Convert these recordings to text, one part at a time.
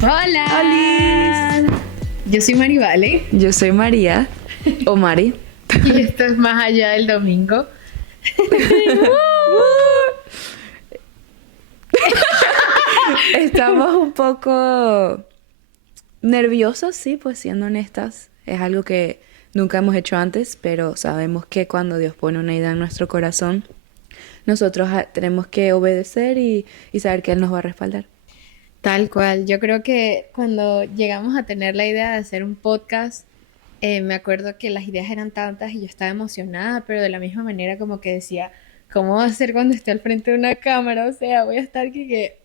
Hola. ¡Holis! Yo soy Marivale Yo soy María, o Mari. y esto es Más Allá del Domingo. Estamos un poco nerviosos, sí, pues siendo honestas. Es algo que nunca hemos hecho antes, pero sabemos que cuando Dios pone una idea en nuestro corazón, nosotros tenemos que obedecer y saber que Él nos va a respaldar. Tal cual. Yo creo que cuando llegamos a tener la idea de hacer un podcast, me acuerdo que las ideas eran tantas y yo estaba emocionada, pero de la misma manera como que decía, ¿cómo va a ser cuando esté al frente de una cámara? O sea, voy a estar que...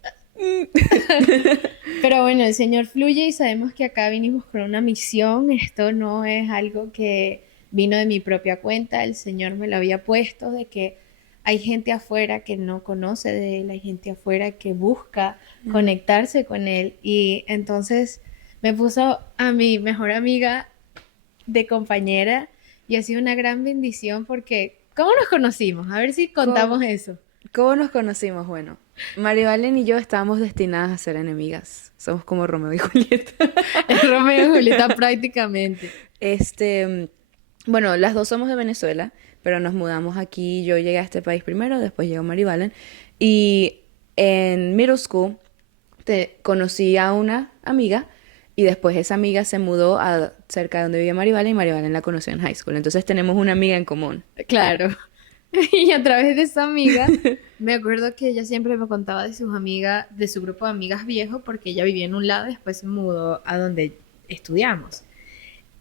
Pero bueno, el Señor fluye y sabemos que acá vinimos con una misión. Esto no es algo que vino de mi propia cuenta. El Señor me lo había puesto de que hay gente afuera que no conoce de Él, hay gente afuera que busca conectarse con Él. Y entonces me puso a mi mejor amiga de compañera y ha sido una gran bendición porque ¿cómo nos conocimos? A ver si ¿Cómo, contamos eso. cómo nos conocimos? Bueno, Marivalen y yo estábamos destinadas a ser enemigas. Somos como Romeo y Julieta. Es Romeo y Julieta prácticamente. Este, bueno, las dos somos de Venezuela, pero nos mudamos aquí. Yo llegué a este país primero, después llegó Marivalen. Y en middle school conocí a una amiga y después esa amiga se mudó a cerca de donde vivía Marivalen y Marivalen la conoció en high school. Entonces tenemos una amiga en común. Claro. Y a través de esa amiga, me acuerdo que ella siempre me contaba de sus amigas, de su grupo de amigas viejo, porque ella vivía en un lado y después se mudó a donde estudiamos.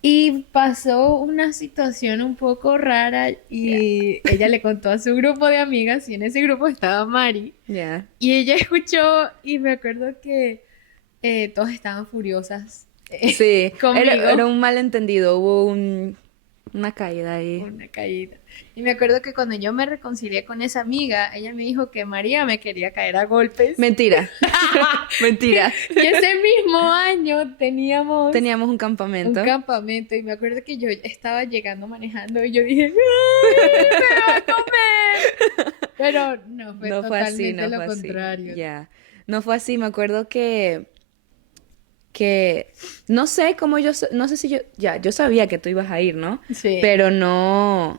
Y pasó una situación un poco rara y ella le contó a su grupo de amigas y en ese grupo estaba Mari. Ya. Y ella escuchó y me acuerdo que todas estaban furiosas Sí, conmigo. era un malentendido, hubo una caída ahí. Una caída. Y me acuerdo que cuando yo me reconcilié con esa amiga, ella me dijo que María me quería caer a golpes. Mentira, mentira. Y ese mismo año teníamos Teníamos un un campamento. campamento y me acuerdo que yo estaba llegando manejando y yo dije, ¡ay, me va a comer! Pero no, fue No fue así, totalmente no lo fue así. contrario. Ya. No fue así, me acuerdo que no sé cómo no sé si yo sabía que tú ibas a ir, ¿no? Sí. Pero yo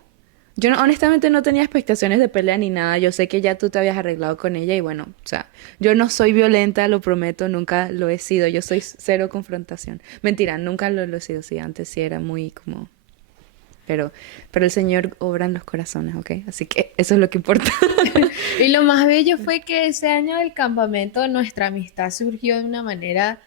no, honestamente no tenía expectaciones de pelea ni nada. Yo sé que ya tú te habías arreglado con ella y bueno, o sea, yo no soy violenta, lo prometo, nunca lo he sido. Yo soy cero confrontación. Mentira, nunca lo he sido, sí, antes sí era muy como... Pero el Señor obra en los corazones, ¿ok? Así que eso es lo que importa. Y lo más bello fue que ese año del campamento nuestra amistad surgió de una manera,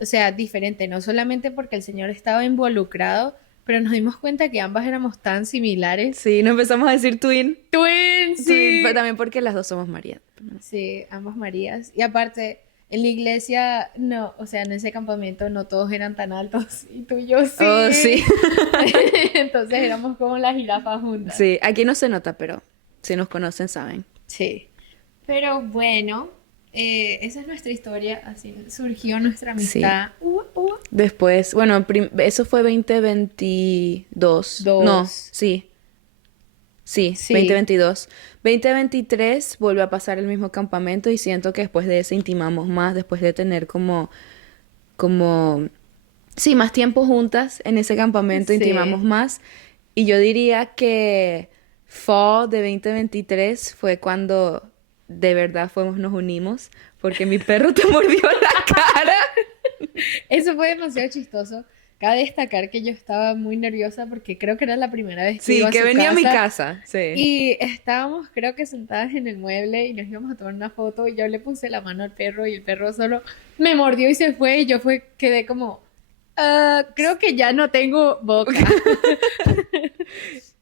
o sea, diferente, no solamente porque el Señor estaba involucrado, pero nos dimos cuenta que ambas éramos tan similares. Sí, nos empezamos a decir Twins, twin, sí. pero también porque las dos somos María. Sí, ambas Marías. Y aparte, en la iglesia, no, o sea, en ese campamento no todos eran tan altos y tú y yo sí. Oh, sí. Entonces éramos como las jirafas juntas. Sí, aquí no se nota, pero si nos conocen saben. Sí. Pero bueno, esa es nuestra historia, así surgió nuestra Sí. amistad. Después, bueno, eso fue 2022. No, Dos. sí. Sí, Sí. 2022. 2023 volvió a pasar el mismo campamento y siento que después de ese intimamos más, después de tener como, sí, más tiempo juntas en ese campamento, Sí. intimamos más. Y yo diría que fall de 2023 fue cuando de verdad nos unimos, porque mi perro te mordió la cara. Eso fue demasiado chistoso. Cabe destacar que yo estaba muy nerviosa porque creo que era la primera vez que Sí, iba a que su venía a mi casa. casa, sí. Y estábamos, creo que sentadas en el mueble y nos íbamos a tomar una foto y yo le puse la mano al perro y el perro solo me mordió y se fue y yo quedé como, creo que ya no tengo boca.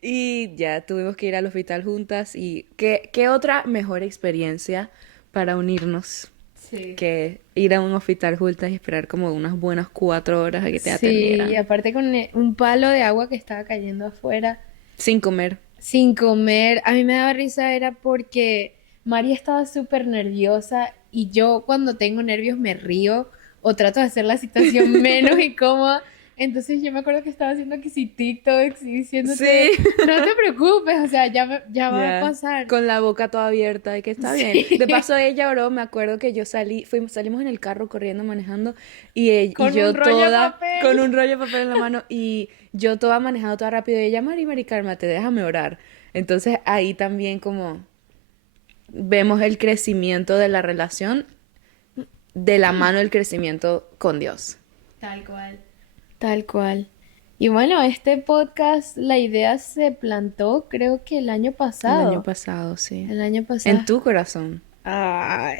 Y ya tuvimos que ir al hospital juntas y ¿qué otra mejor experiencia para unirnos Sí. que ir a un hospital juntas y esperar como unas buenas 4 horas a que te Sí, y atendieran aparte con un palo de agua que estaba cayendo afuera, sin comer? sin comer. A mí me daba risa era porque María estaba súper nerviosa y yo cuando tengo nervios me río o trato de hacer la situación menos incómoda. Entonces yo me acuerdo que estaba haciendo que sí TikToks y diciéndote, Sí. no te preocupes, o sea, ya va a Ya, pasar. con la boca toda abierta y que está bien. De Sí, paso ella oró, me acuerdo que yo salimos en el carro corriendo, manejando y con un yo rollo de toda con papel. un rollo de papel en la mano y yo toda manejando toda rápido y ella, Mari, cálmate, déjame orar. Entonces ahí también como vemos el crecimiento de la relación de la mano del crecimiento con Dios. Tal cual. Tal cual. Y bueno, este podcast, la idea se plantó creo que el año El año pasado. pasado, sí. El año En pasado. tu corazón. Ay.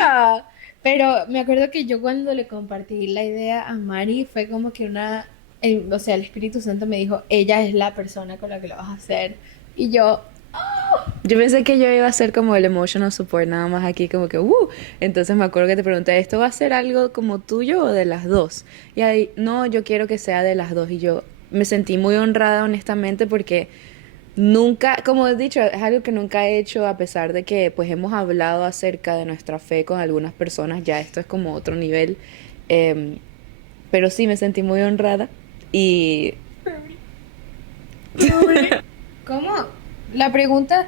Ah, pero me acuerdo que yo cuando le compartí la idea a Mari fue como que o sea, el Espíritu Santo me dijo, ella es la persona con la que lo vas a hacer. Y yo, Yo pensé que yo iba a ser como el emotional support, nada más aquí como que, Entonces me acuerdo que te pregunté, ¿esto va a ser algo como tuyo o de las dos? Y ahí, no, yo quiero que sea de las dos. Y yo me sentí muy honrada, honestamente, porque nunca, como he dicho, es algo que nunca he hecho, a pesar de que pues hemos hablado acerca de nuestra fe con algunas personas, ya esto es como otro nivel. Em, pero sí, me sentí muy honrada y ¿cómo? La pregunta,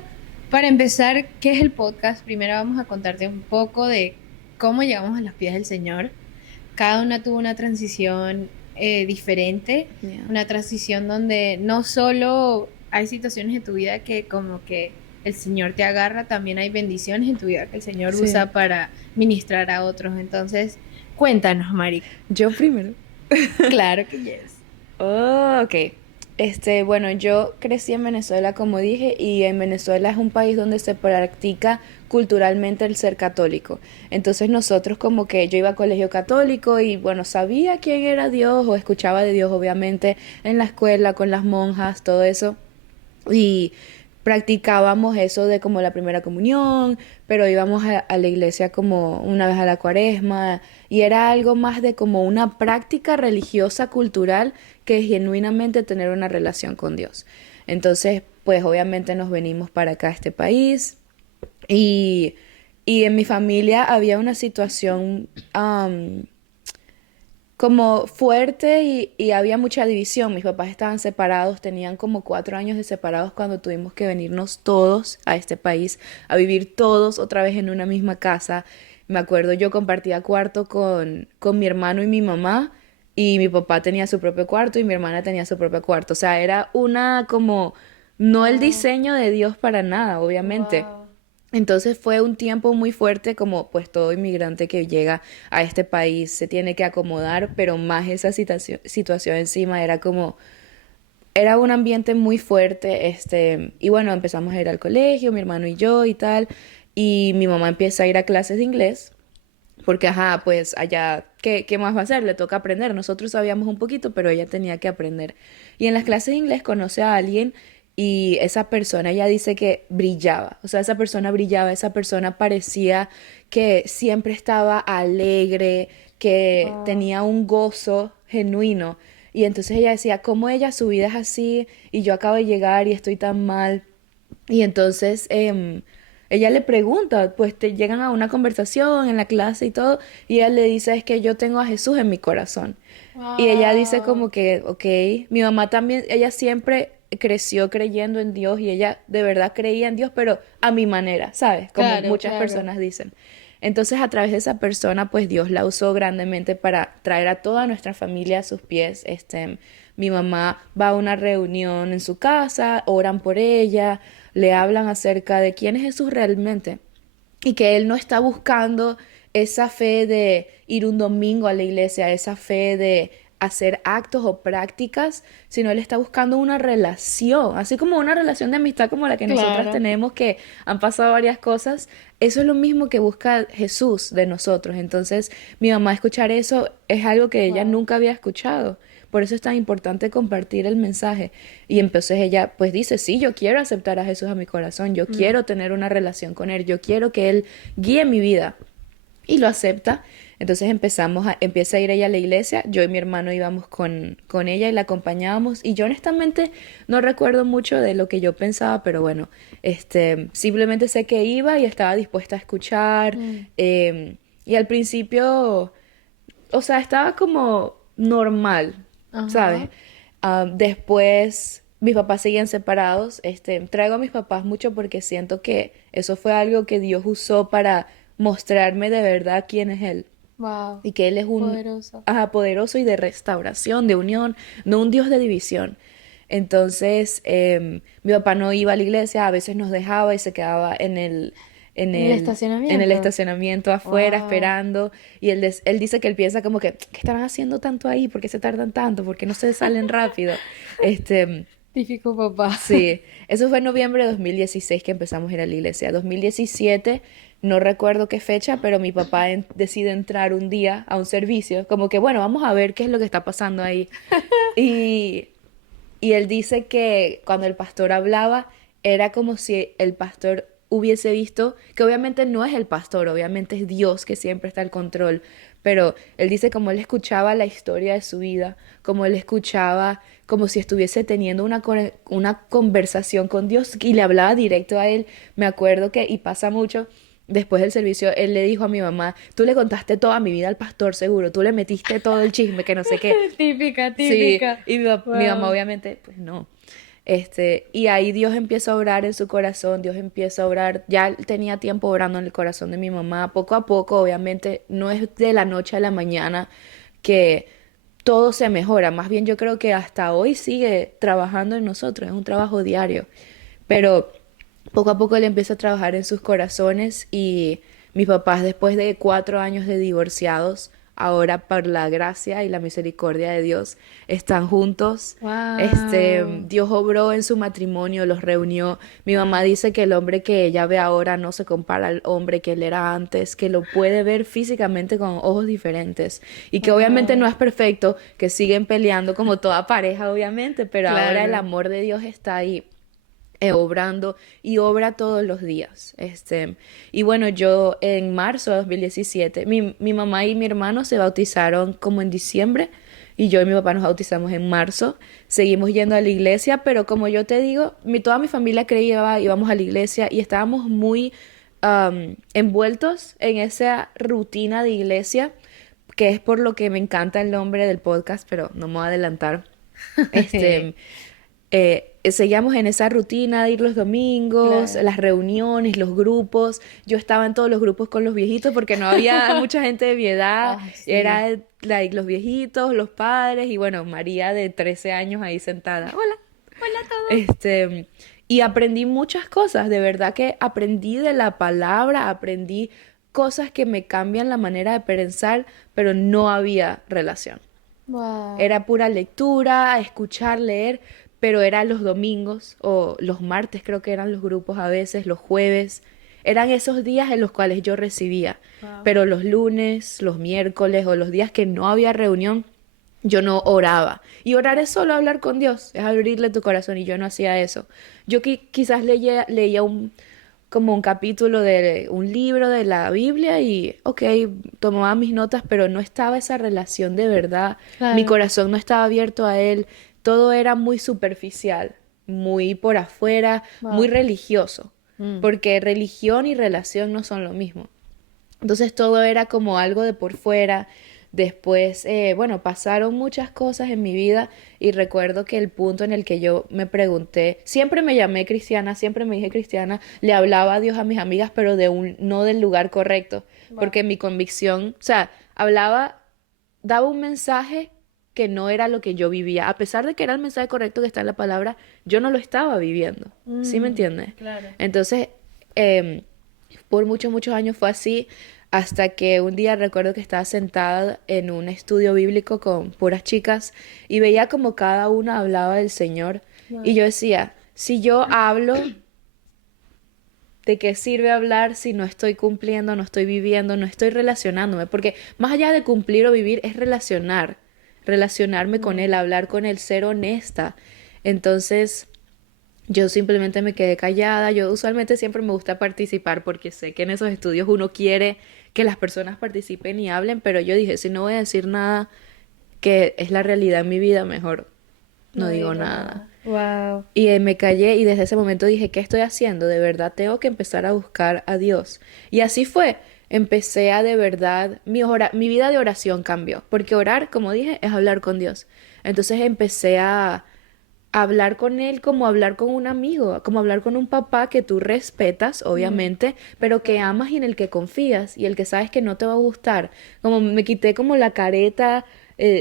para empezar, ¿qué es el podcast? Primero vamos a contarte un poco de cómo llegamos a los pies del Señor. Cada una tuvo una transición diferente, yeah. una transición donde no solo hay situaciones en tu vida que como que el Señor te agarra, también hay bendiciones en tu vida que el Señor Sí. usa para ministrar a otros. Entonces, cuéntanos, Mari. Yo primero. Claro que yes. Oh, ok. Bueno, yo crecí en Venezuela, como dije, y en Venezuela es un país donde se practica culturalmente el ser católico. Entonces nosotros como que yo iba a colegio católico y bueno, sabía quién era Dios o escuchaba de Dios, obviamente, en la escuela, con las monjas, todo eso. Y practicábamos eso de como la primera comunión, pero íbamos a la iglesia como una vez a la cuaresma y era algo más de como una práctica religiosa cultural que genuinamente tener una relación con Dios. Entonces, pues obviamente nos venimos para acá a este país y, y en mi familia había una situación como fuerte y había mucha división. Mis papás estaban separados, tenían como 4 años de separados cuando tuvimos que venirnos todos a este país, a vivir todos otra vez en una misma casa. Me acuerdo, yo compartía cuarto con mi hermano y mi mamá, y mi papá tenía su propio cuarto y mi hermana tenía su propio cuarto. O sea, era una como, no el Wow, diseño de Dios para nada, obviamente. wow. Entonces fue un tiempo muy fuerte como pues todo inmigrante que llega a este país se tiene que acomodar, pero más esa situación encima era como, era un ambiente muy fuerte, y bueno, empezamos a ir al colegio, mi hermano y yo y tal, y mi mamá empieza a ir a clases de inglés, porque ajá, pues allá, ¿qué más va a hacer? Le toca aprender, nosotros sabíamos un poquito, pero ella tenía que aprender. Y en las clases de inglés conoce a alguien y esa persona, ella dice que brillaba, o sea, esa persona brillaba, esa persona parecía que siempre estaba alegre, que Wow. tenía un gozo genuino. Y entonces ella decía, ¿cómo ella su vida es así y yo acabo de llegar y estoy tan mal? Y entonces ella le pregunta, pues te llegan a una conversación en la clase y todo, y ella le dice, es que yo tengo a Jesús en mi corazón. Y ella dice como Wow. que, ok, mi mamá también, ella siempre creció creyendo en Dios y ella de verdad creía en Dios, pero a mi manera, ¿sabes? Como Claro, muchas claro. personas dicen. Entonces a través de esa persona, pues Dios la usó grandemente para traer a toda nuestra familia a sus pies. Mi mamá va a una reunión en su casa, oran por ella, le hablan acerca de quién es Jesús realmente y que él no está buscando esa fe de ir un domingo a la iglesia, esa fe de hacer actos o prácticas, sino él está buscando una relación, así como una relación de amistad como la que nosotras Claro. tenemos, que han pasado varias cosas, eso es lo mismo que busca Jesús de nosotros. Entonces, mi mamá escuchar eso es algo que ella Wow. nunca había escuchado. Por eso es tan importante compartir el mensaje. Y entonces ella pues dice, sí, yo quiero aceptar a Jesús a mi corazón, yo Mm. quiero tener una relación con Él, yo quiero que Él guíe mi vida. Y lo acepta. Entonces empieza a ir ella a la iglesia, yo y mi hermano íbamos con ella y la acompañábamos. Y yo honestamente no recuerdo mucho de lo que yo pensaba, pero bueno, simplemente sé que iba y estaba dispuesta a escuchar. Mm. Y al principio, o sea, estaba como normal, ¿sabes? Ajá. Después mis papás seguían separados. Traigo a mis papás mucho porque siento que eso fue algo que Dios usó para mostrarme de verdad quién es Él. Wow. Y que Él es un Poderoso. poderoso y de restauración, de unión, no un Dios de división. Entonces, mi papá no iba a la iglesia, a veces nos dejaba y se quedaba en En el en el estacionamiento. estacionamiento afuera Wow. esperando. Y él dice que él piensa como que, ¿qué estarán haciendo tanto ahí? ¿Por qué se tardan tanto? ¿Por qué no se salen rápido? Este, Típico papá. Sí, eso fue en noviembre de 2016 que empezamos a ir a la iglesia. 2017, no recuerdo qué fecha, pero mi papá decide entrar un día a un servicio, como que, bueno, vamos a ver qué es lo que está pasando ahí. Y, y él dice que cuando el pastor hablaba, era como si el pastor hubiese visto, que obviamente no es el pastor, obviamente es Dios que siempre está al control, pero él dice como él escuchaba la historia de su vida, como él escuchaba como si estuviese teniendo una conversación con Dios y le hablaba directo a él. Me acuerdo que, y pasa mucho, después del servicio, él le dijo a mi mamá, tú le contaste toda mi vida al pastor, seguro, tú le metiste todo el chisme, que no sé qué. Típica, Sí, típica. y mi mamá Wow. obviamente, pues no. Y ahí Dios empieza a obrar en su corazón, Dios empieza a obrar, ya tenía tiempo obrando en el corazón de mi mamá, poco a poco, obviamente, no es de la noche a la mañana que todo se mejora, más bien yo creo que hasta hoy sigue trabajando en nosotros, es un trabajo diario, pero poco a poco él empieza a trabajar en sus corazones y mis papás después de 4 años de divorciados, ahora por la gracia y la misericordia de Dios, están juntos. Wow. Dios obró en su matrimonio, los reunió. Mi mamá dice que el hombre que ella ve ahora no se compara al hombre que él era antes, que lo puede ver físicamente con ojos diferentes y que obviamente no Wow. es perfecto, que siguen peleando como toda pareja, obviamente, pero ahora el Claro. amor de Dios está ahí obrando y obra todos los días. Y bueno, yo en marzo de 2017, mi mamá y mi hermano se bautizaron como en diciembre y yo y mi papá nos bautizamos en marzo. Seguimos yendo a la iglesia, pero como yo te digo, toda mi familia creía, íbamos a la iglesia y estábamos muy envueltos en esa rutina de iglesia, que es por lo que me encanta el nombre del podcast, pero no me voy a adelantar. Este, Seguíamos en esa rutina de ir los domingos, Claro. las reuniones, los grupos. Yo estaba en todos los grupos con los viejitos porque no había mucha gente de mi edad. Ay, sí. Era los viejitos, los padres y bueno, María de 13 años ahí sentada. Hola. Hola a todos. Este, y aprendí muchas cosas, de verdad que aprendí de la palabra, aprendí cosas que me cambian la manera de pensar, pero no había relación. Wow. Era pura lectura, escuchar, leer, pero era los domingos o los martes creo que eran los grupos a veces, los jueves. Eran esos días en los cuales yo recibía. Wow. Pero los lunes, los miércoles o los días que no había reunión, yo no oraba. Y orar es solo hablar con Dios, es abrirle tu corazón y yo no hacía eso. Yo quizás leía como un capítulo de un libro de la Biblia y, ok, tomaba mis notas, pero no estaba esa relación de verdad. Mi Claro. corazón no estaba abierto a Él. Todo era muy superficial, muy por afuera, muy Wow. religioso, Mm. porque religión y relación no son lo mismo. Entonces todo era como algo de por fuera. Después, bueno, pasaron muchas cosas en mi vida y recuerdo que el punto en el que yo me pregunté, siempre me llamé cristiana, siempre me dije cristiana, le hablaba a Dios a mis amigas, pero no del lugar correcto, Wow. porque mi convicción, o sea, daba un mensaje que no era lo que yo vivía, a pesar de que era el mensaje correcto que está en la palabra, yo no lo estaba viviendo, ¿sí me Mm, entiendes? claro. Entonces, em, por muchos, muchos años fue así, hasta que un día recuerdo que estaba sentada en un estudio bíblico con puras chicas y veía como cada una hablaba del Señor. Y Wow. yo decía, si yo hablo, ¿de qué sirve hablar si no estoy cumpliendo, no estoy viviendo, no estoy relacionándome? Porque más allá de cumplir o vivir es relacionarme con Él, Mm. hablar con Él, ser honesta. Entonces... Yo simplemente me quedé callada. Yo usualmente siempre me gusta participar porque sé que en esos estudios uno quiere que las personas participen y hablen, pero yo dije, si no voy a decir nada que es la realidad en mi vida, mejor no No digo digo nada. nada. Wow. Y me callé y desde ese momento dije, ¿qué estoy haciendo? De verdad tengo que empezar a buscar a Dios. Y así fue. empecé a de verdad, mi vida de oración cambió, porque orar, como dije, es hablar con Dios. Entonces empecé a hablar con él como hablar con un amigo, como hablar con un papá que tú respetas, Mm, obviamente, pero que amas y en el que confías y el que sabes que no te va a gustar. Como me quité como la careta,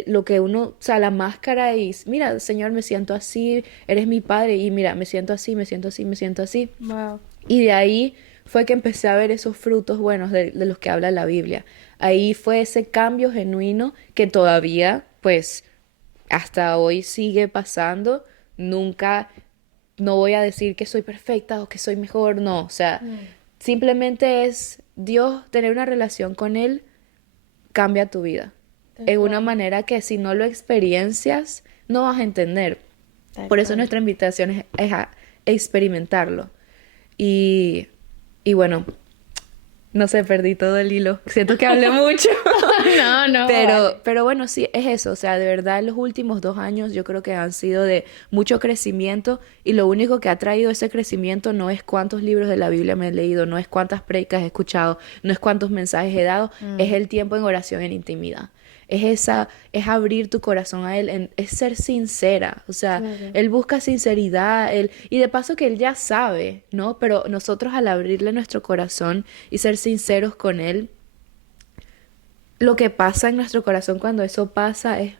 lo que uno, o sea, la máscara y mira, Señor, me siento así, eres mi padre y mira, me siento así, me siento así, me siento así. wow. Y de ahí fue que empecé a ver esos frutos buenos de los que habla la Biblia. Ahí fue ese cambio genuino que todavía, pues, hasta hoy sigue pasando. Nunca, no voy a decir que soy perfecta o que soy mejor, no. O sea, Mm, simplemente es Dios, tener una relación con Él cambia tu vida. tal En una cual, manera que si no lo experiencias, no vas a entender. tal Por eso cual. nuestra invitación es a experimentarlo. Y, y bueno, no sé, perdí todo el hilo. Siento que hablé mucho. No, no, vale. Pero bueno, sí, es eso. O sea, de verdad, los últimos 2 años yo creo que han sido de mucho crecimiento y lo único que ha traído ese crecimiento no es cuántos libros de la Biblia me he leído, no es cuántas predicas he escuchado, no es cuántos mensajes he dado, es Mm, el tiempo en oración en intimidad. Es abrir tu corazón a Él, es ser sincera. O sea, claro, Él busca sinceridad, y de paso que Él ya sabe, ¿no? Pero nosotros al abrirle nuestro corazón y ser sinceros con Él, lo que pasa en nuestro corazón cuando eso pasa es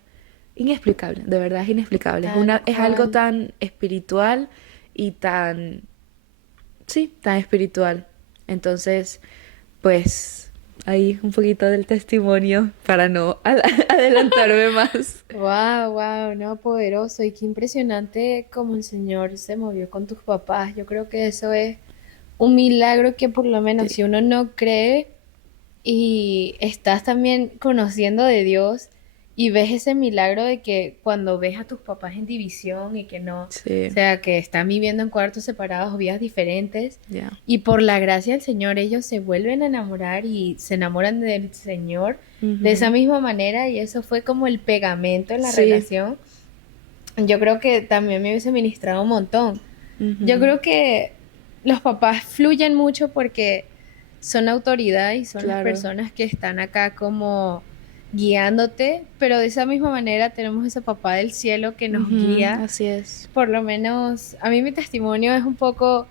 inexplicable, de verdad es inexplicable. tal Es algo cual. tan espiritual y tan, sí, tan espiritual. Entonces, pues ahí un poquito del testimonio para no adelantarme más. Wow, wow, no, poderoso y qué impresionante cómo el Señor se movió con tus papás. Yo creo que eso es un milagro que por lo menos si Sí, uno no cree y estás también conociendo de Dios y ves ese milagro de que cuando ves a tus papás en división y que no, o sí, sea, que están viviendo en cuartos separados o vidas diferentes ya. y por la gracia del Señor ellos se vuelven a enamorar y se enamoran del Señor de esa Ujú. misma manera y eso fue como el pegamento en la Sí, relación. Yo creo que también me hubiese ministrado un montón. Yo ujú, creo que los papás fluyen mucho porque son autoridad y son las claro. personas que están acá como guiándote, pero de esa misma manera tenemos ese papá del cielo que nos Ujú, guía. así es. Por lo menos a mí mi testimonio es un poco,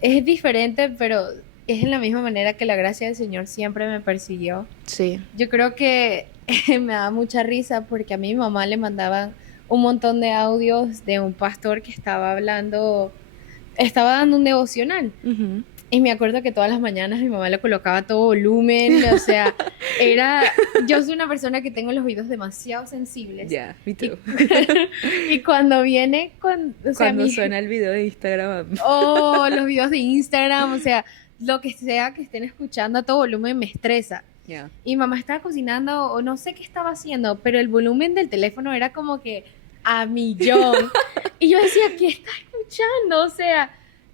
es diferente, pero es en la misma manera que la gracia del Señor siempre me persiguió. Sí. Yo creo que me da mucha risa porque a mi mamá le mandaban un montón de audios de un pastor que estaba hablando, estaba dando un devocional. Ujú. Y me acuerdo que todas las mañanas mi mamá le colocaba a todo volumen, o sea, yo soy una persona que tengo los oídos demasiado sensibles. Ya, me Y, too. y cuando viene, o sea, Cuando suena el video de Instagram. oh, los videos de Instagram, o sea, lo que sea que estén escuchando a todo volumen me estresa. Ya. Y mamá estaba cocinando o no sé qué estaba haciendo, pero el volumen del teléfono era como que a millón. Y yo decía, ¿qué está escuchando? O sea,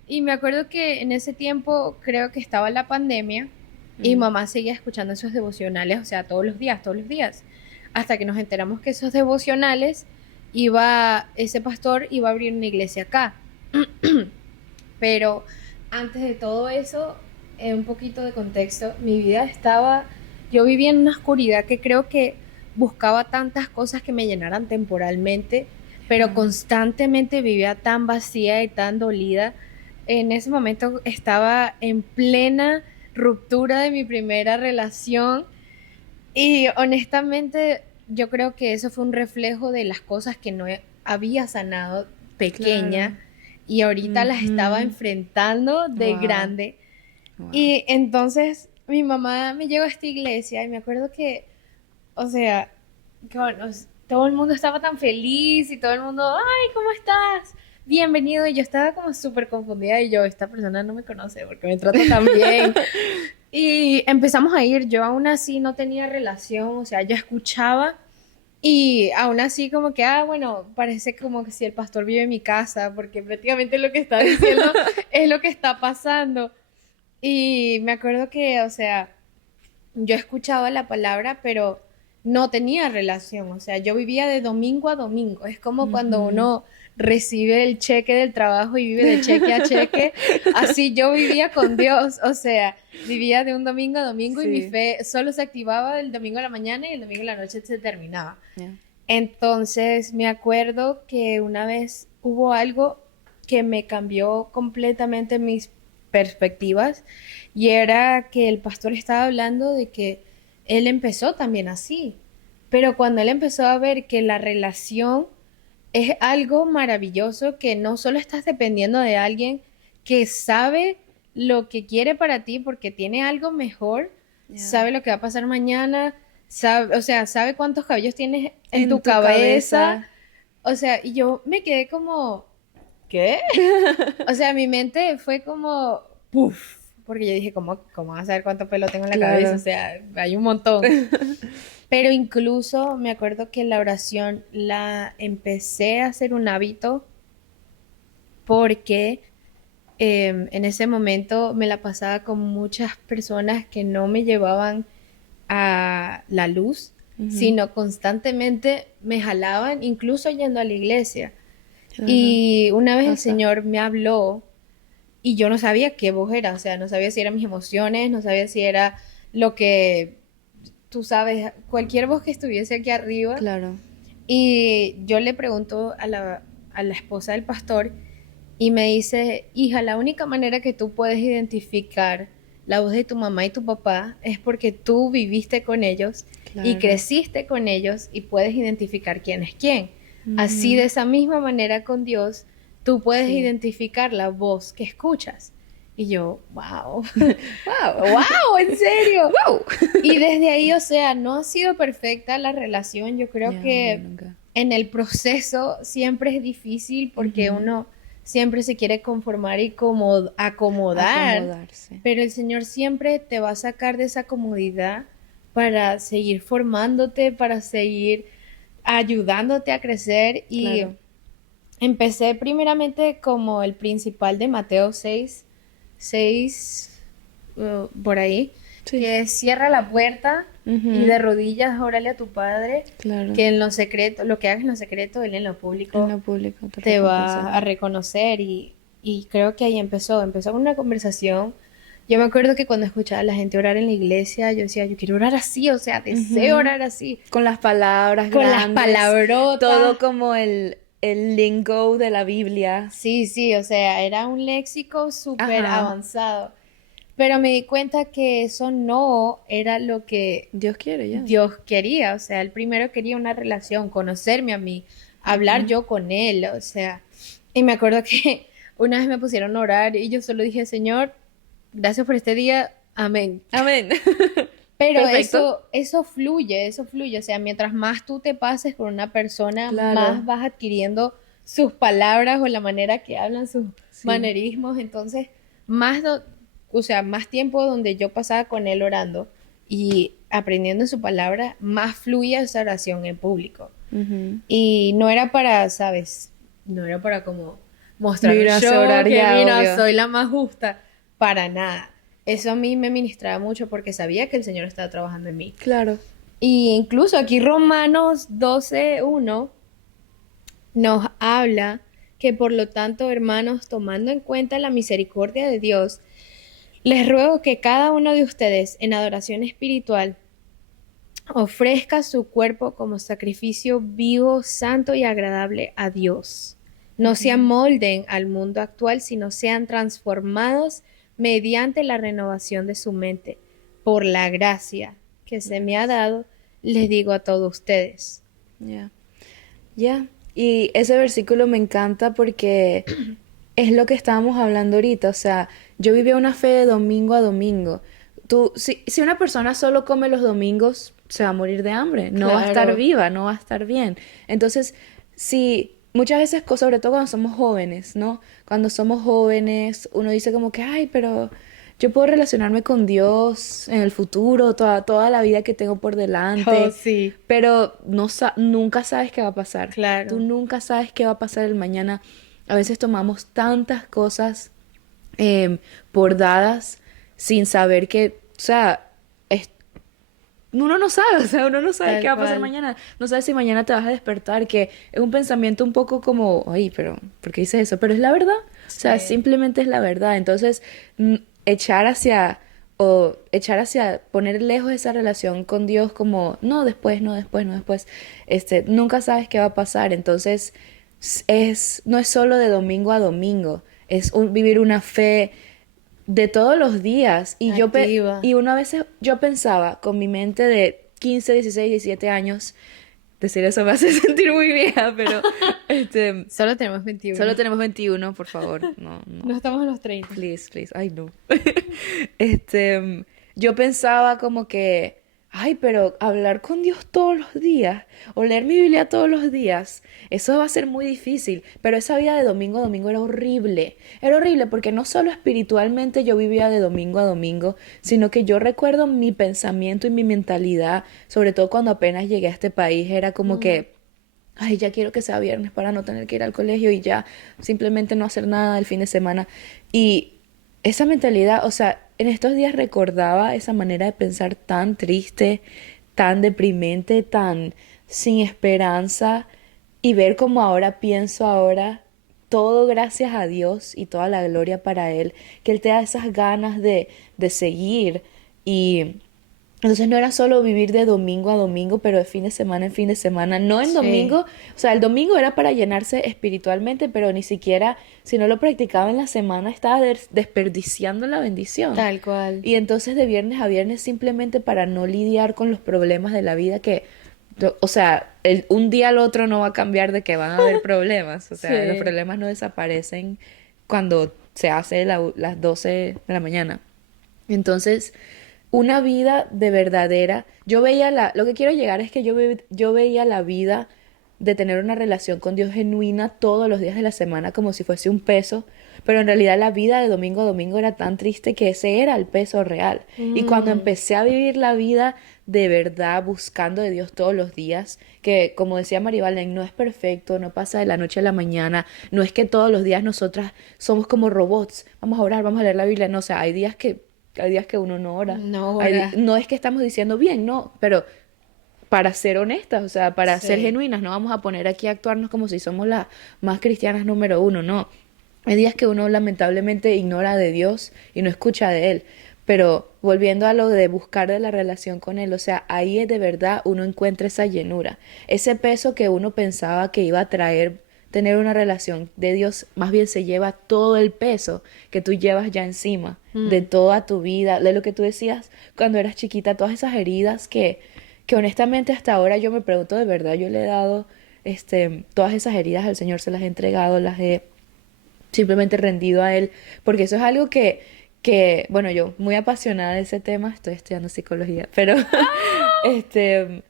y me acuerdo que en ese tiempo creo que estaba la pandemia y Mm, mamá seguía escuchando esos devocionales, o sea, todos los días, hasta que nos enteramos que esos devocionales ese pastor iba a abrir una iglesia acá. Pero antes de todo eso, un poquito de contexto, mi vida estaba, yo vivía en una oscuridad que creo que buscaba tantas cosas que me llenaran temporalmente, pero ya. constantemente vivía tan vacía y tan dolida. En ese momento estaba en plena ruptura de mi primera relación y honestamente yo creo que eso fue un reflejo de las cosas que no había sanado pequeña Claro. y ahorita las estaba Ujú. enfrentando de Wow. grande. Wow. Y entonces mi mamá me llevó a esta iglesia y me acuerdo que, o sea, que bueno, todo el mundo estaba tan feliz y todo el mundo, ay, ¿cómo estás? Bienvenido. Y yo estaba como súper confundida y yo, esta persona no me conoce porque me trata tan bien. Y empezamos a ir, yo aún así no tenía relación, o sea, yo escuchaba y aún así como que, ah, bueno, parece como que si el pastor vive en mi casa, porque prácticamente lo que está diciendo es lo que está pasando. Y me acuerdo que, o sea, yo escuchaba la palabra, pero no tenía relación, o sea, yo vivía de domingo a domingo. Es como cuando Ujú. uno recibe el cheque del trabajo y vive de cheque a cheque. Así yo vivía con Dios, o sea, vivía de un domingo a domingo y mi Sí. fe solo se activaba el domingo a la mañana y el domingo a la noche se terminaba. Ya. Entonces me acuerdo que una vez hubo algo que me cambió completamente mis perspectivas y era que el pastor estaba hablando de que él empezó también así, pero cuando él empezó a ver que la relación es algo maravilloso, que no solo estás dependiendo de alguien que sabe lo que quiere para ti porque tiene algo mejor, Ya. sabe lo que va a pasar mañana, sabe, o sea, sabe cuántos cabellos tienes en En tu tu cabeza, cabeza. o sea, y yo me quedé como, ¿qué? O sea, mi mente fue como, puff, porque yo dije, ¿cómo vas a saber cuánto pelo tengo en la cabeza? O Claro. sea, hay un montón. Pero incluso me acuerdo que la oración la empecé a hacer un hábito porque en ese momento me la pasaba con muchas personas que no me llevaban a la luz, Ujú. sino constantemente me jalaban, incluso yendo a la iglesia. Claro. Y una vez el Pasa. Señor me habló y yo no sabía qué voz era, o sea, no sabía si eran mis emociones, no sabía si era lo que, tú sabes, cualquier voz que estuviese aquí arriba. Claro. Y yo le pregunto a la esposa del pastor y me dice, hija, la única manera que tú puedes identificar la voz de tu mamá y tu papá es porque tú viviste con ellos y Claro. creciste con ellos y puedes identificar quién es quién. Así de Ujú. esa misma manera con Dios, tú puedes Sí. identificar la voz que escuchas. Y yo, wow, wow, wow, en serio. ¡Wow! Y desde ahí, o sea, no ha sido perfecta la relación. Yo creo Ya, obvio, que nunca. en el proceso siempre es difícil porque Ujú. uno siempre se quiere conformar y acomodar, Acomodarse. pero el Señor siempre te va a sacar de esa comodidad para seguir formándote, para seguir ayudándote a crecer. Y Claro. empecé primeramente como el principal de Mateo 6 por ahí, Sí. que es cierra la puerta y Ujú. de rodillas órale a tu padre, Claro. que en lo secreto, lo que hagas en lo secreto, él en lo En público lo público te te va a recompensará. reconocer y creo que ahí empezó con una conversación. Yo me acuerdo que cuando escuchaba a la gente orar en la iglesia, yo decía, yo quiero orar así, o sea, deseo Ujú. orar así, Con las palabras con las grandes, palabrotas. todo como el lingo de la Biblia. Sí, sí, o sea, era un léxico súper Ajá. avanzado. Pero me di cuenta que eso no era lo que Dios quiere ya. Dios quería. O sea, él primero quería una relación, conocerme a mí, hablar Ujú. yo con él. O sea, y me acuerdo que una vez me pusieron a orar y yo solo dije, Señor, gracias por este día, amén. Amén. Pero Perfecto. eso fluye, eso fluye. O sea, mientras más tú te pases con una persona, más Claro. vas adquiriendo sus palabras o la manera que hablan, sus Sí. manerismos. Entonces, más, o sea, más tiempo donde yo pasaba con él orando y aprendiendo su palabra, más fluye esa oración en público. Ujú. Y no era para, ¿sabes? No era para como mostrar un Mira, sé show, orar que ya, mira, obvio. soy la más justa. Para nada. Eso a mí me ministraba mucho porque sabía que el Señor estaba trabajando en mí. Claro. Y incluso aquí Romanos 12:1 nos habla que por lo tanto, hermanos, tomando en cuenta la misericordia de Dios, les ruego que cada uno de ustedes en adoración espiritual ofrezca su cuerpo como sacrificio vivo, santo y agradable a Dios. No se Ujú. amolden al mundo actual, sino sean transformados mediante la renovación de su mente. Por la gracia que se me ha Yes. dado, les digo a todos ustedes. Ya. Ya. Y ese versículo me encanta porque es lo que estábamos hablando ahorita. O sea, yo vivía una fe de domingo a domingo. Si una persona solo come los domingos, se va a morir de hambre. No va a estar Claro, viva, no va a estar bien. Entonces, si muchas veces, sobre todo cuando somos jóvenes, ¿no? Cuando somos jóvenes, uno dice como que, ay, pero yo puedo relacionarme con Dios en el futuro, toda la vida que tengo por oh delante. sí, Pero nunca sabes qué va a pasar. Tú claro. nunca sabes qué va a pasar el mañana. A veces tomamos tantas cosas por dadas sin saber que, o sea, es- uno no sabe, o sea, uno no sabe Tal qué va a pasar cual. mañana. No sabes si mañana te vas a despertar, que es un pensamiento un poco como, ay, pero, ¿por qué dices eso? Pero es la verdad, o sea, Sí. simplemente es la verdad. Entonces, mm, echar hacia, o echar hacia, poner lejos esa relación con Dios como, no, después, no, después, no, después, nunca sabes qué va a pasar. Entonces, no es solo de domingo a domingo, es vivir una fe de todos los días. Activa. Y una vez yo pensaba con mi mente de 15 16 17 años, decir eso me hace sentir muy vieja, pero este, Solo tenemos solo 21. tenemos 21 por favor. No, no. No estamos en los 30. Please, please. Ay, no. Este, yo pensaba como que, ay, pero hablar con Dios todos los días o leer mi Biblia todos los días, eso va a ser muy difícil. Pero esa vida de domingo a domingo era horrible. Era horrible porque no solo espiritualmente yo vivía de domingo a domingo, sino que yo recuerdo mi pensamiento y mi mentalidad, sobre todo cuando apenas llegué a este país, era como Mm. que ay, ya quiero que sea viernes para no tener que ir al colegio y ya simplemente no hacer nada el fin de semana. Y esa mentalidad, o sea, en estos días recordaba esa manera de pensar tan triste, tan deprimente, tan sin esperanza y ver cómo ahora pienso ahora, todo gracias a Dios y toda la gloria para Él, que Él te da esas ganas de seguir y entonces no era solo vivir de domingo a domingo, pero de fin de semana en fin de semana. No en Sí, domingo, o sea, el domingo era para llenarse espiritualmente, pero ni siquiera si no lo practicaba en la semana estaba desperdiciando la bendición. tal cual. Y entonces de viernes a viernes simplemente para no lidiar con los problemas de la vida que, o sea, un día al otro no va a cambiar de que van a haber problemas. O sea, los Sí. problemas no desaparecen cuando se hace las 12 de la mañana. Entonces, una vida de verdadera, lo que quiero llegar es que yo veía la vida de tener una relación con Dios genuina todos los días de la semana como si fuese un peso, pero en realidad la vida de domingo a domingo era tan triste que ese era el peso real. Y cuando Mm. empecé a vivir la vida de verdad, buscando de Dios todos los días, que como decía Maribalen, no es perfecto, no pasa de la noche a la mañana, no es que todos los días nosotras somos como robots, vamos a orar, vamos a leer la Biblia, no, o sea, hay días que uno no ora. No, ahora. No es que estamos diciendo bien, no, pero para ser honestas, o sea, para ser Sí. genuinas, no vamos a poner aquí a actuarnos como si somos las más cristianas número uno, no. Hay días que uno lamentablemente ignora de Dios y no escucha de Él. Pero volviendo a lo de buscar de la relación con Él, o sea, ahí es de verdad uno encuentra esa llenura, ese peso que uno pensaba que iba a traer tener una relación de Dios, más bien se lleva todo el peso que tú llevas ya encima de Mm. toda tu vida, de lo que tú decías cuando eras chiquita, todas esas heridas que honestamente hasta ahora yo me pregunto de verdad, yo le he dado todas esas heridas al Señor, se las he entregado, las he simplemente rendido a Él, porque eso es algo bueno, yo muy apasionada de ese tema, estoy estudiando psicología, pero este,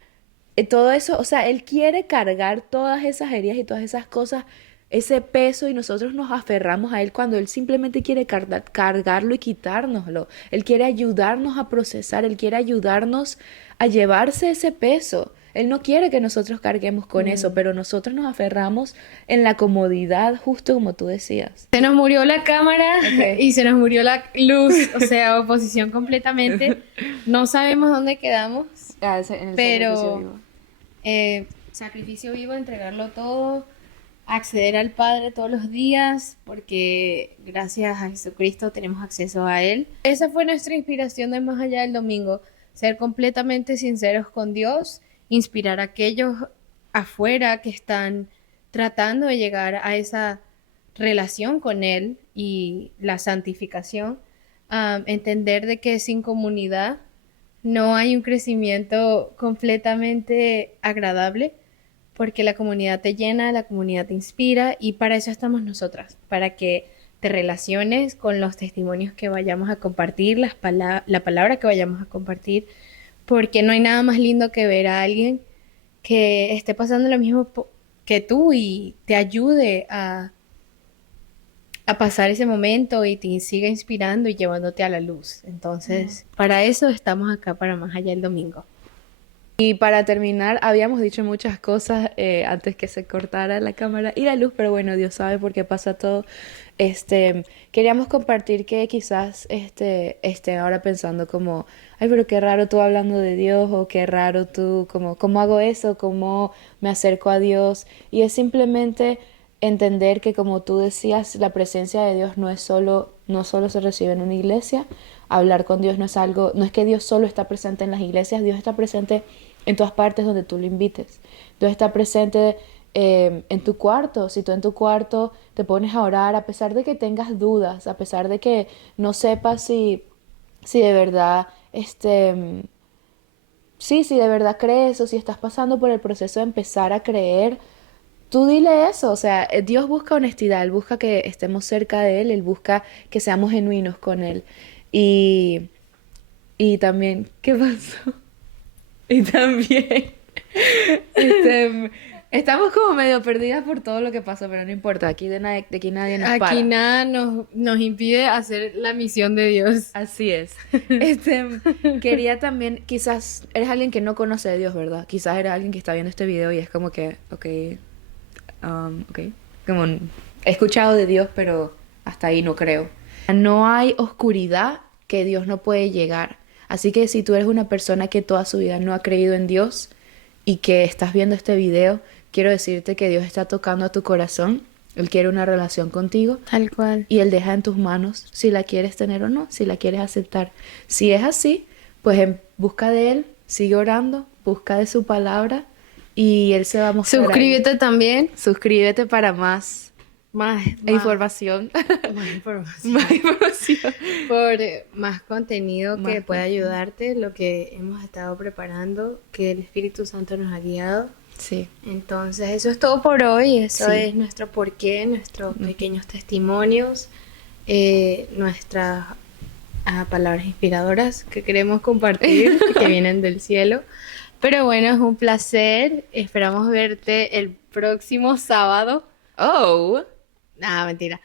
todo eso, o sea, Él quiere cargar todas esas heridas y todas esas cosas, ese peso y nosotros nos aferramos a Él cuando Él simplemente quiere cargarlo y quitárnoslo. Él quiere ayudarnos a procesar, Él quiere ayudarnos a llevarse ese peso. Él no quiere que nosotros carguemos con eso, Mm. pero nosotros nos aferramos en la comodidad, justo como tú decías. Se nos murió la cámara Ok. y se nos murió la luz, o sea, oposición completamente. No sabemos dónde quedamos, Ah, en el sacrificio pero vivo. sacrificio vivo, entregarlo todo, acceder al Padre todos los días, porque gracias a Jesucristo tenemos acceso a Él. Esa fue nuestra inspiración de Más Allá del Domingo, ser completamente sinceros con Dios, inspirar a aquellos afuera que están tratando de llegar a esa relación con Él y la santificación, entender de que sin comunidad no hay un crecimiento completamente agradable porque la comunidad te llena, la comunidad te inspira y para eso estamos nosotras, para que te relaciones con los testimonios que vayamos a compartir, la palabra que vayamos a compartir, porque no hay nada más lindo que ver a alguien que esté pasando lo mismo que tú y te ayude a pasar ese momento y te siga inspirando y llevándote a la luz. Entonces, para eso estamos acá, para Más Allá el Domingo. Y para terminar, habíamos dicho muchas cosas antes que se cortara la cámara y la luz, pero bueno, Dios sabe por qué pasa todo. Queríamos compartir que quizás esté ahora pensando como, ay, pero qué raro tú hablando de Dios, o qué raro tú, como, ¿cómo hago eso? ¿Cómo me acerco a Dios? Y es simplemente entender que, como tú decías, la presencia de Dios no solo se recibe en una iglesia. Hablar con Dios no es algo, no es que Dios solo está presente en las iglesias, Dios está presente en todas partes donde tú lo invites. Dios está presente en tu cuarto. Si tú en tu cuarto te pones a orar, a pesar de que tengas dudas, a pesar de que no sepas si de verdad, sí, si de verdad crees, o si estás pasando por el proceso de empezar a creer, tú dile eso. O sea, Dios busca honestidad, Él busca que estemos cerca de Él, Él busca que seamos genuinos con Él. Y, y también, ¿qué pasó? Y también, este, estamos como medio perdidas por todo lo que pasó, pero no importa, de aquí nadie nos Aquí para. nada nos impide hacer la misión de Dios. Así es. Este, quería también, quizás eres alguien que no conoce de Dios, ¿verdad? Quizás eres alguien que está viendo este video y es como que, ok, como he escuchado de Dios, pero hasta ahí no creo. No hay oscuridad que Dios no puede llegar. Así que si tú eres una persona que toda su vida no ha creído en Dios y que estás viendo este video, quiero decirte que Dios está tocando a tu corazón. Él quiere una relación contigo Tal cual. y Él deja en tus manos si la quieres tener o no, si la quieres aceptar. Si es así, pues en busca de Él, sigue orando, busca de su palabra y Él se va a mostrar ahí. Suscríbete también. Suscríbete para más Más, información. más información. Más información. Por más contenido Más que pueda contenido. ayudarte, lo que hemos estado preparando, que el Espíritu Santo nos ha guiado. Sí. Entonces, eso es todo por hoy. Eso Sí. es nuestro porqué, nuestros pequeños testimonios, nuestras palabras inspiradoras que queremos compartir, que vienen del cielo. Pero bueno, es un placer. Esperamos verte el próximo sábado. Oh. Ah, mentira.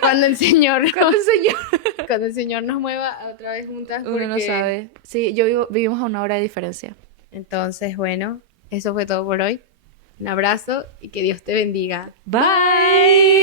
Cuando el Señor Cuando el Señor. cuando el Señor nos mueva otra vez juntas, Uno no porque sabe. Sí, vivimos a una hora de diferencia. entonces, bueno, eso fue todo por hoy. Un abrazo y que Dios te bendiga. Bye.